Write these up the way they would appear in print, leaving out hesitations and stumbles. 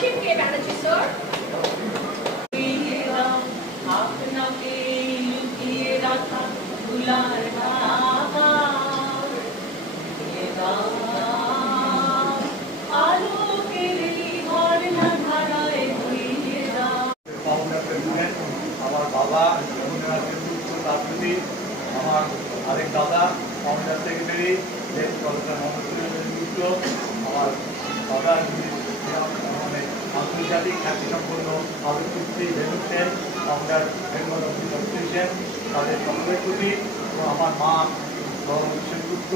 Scholarship কে Banerjee sir আপনাকে লুকিয়ে রাখা দুলার বাবা আলোকের ঘর না ধারায় ধুইয়ে দাও। আমার বাবা তার প্রতি আমার আরেক দাদা ফাউন্ডার সেক্রেটারি আমার দাদা মানে আন্তর্জাতিক খ্যাতিসম্পন্ন আলোকচিত্রী ভেনুসেন ফাউন্ডার বেঙ্গল অ্যাসোসিয়েশন তাদের সকলের প্রতি এবং আমার মা সেনগুপ্ত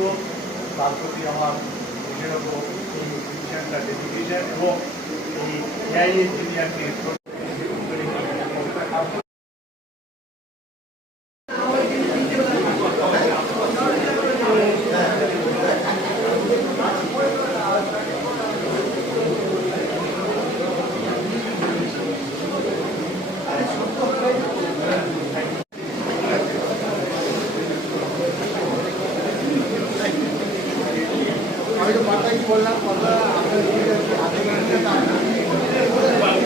তার প্রতি আমার বিশেষজ্ঞ এই মিশনটা ডেডিকেশন এবং এই এআই ইঞ্জিনিয়ারকে আমি তো মাথায় কি বললাম কথা আপনার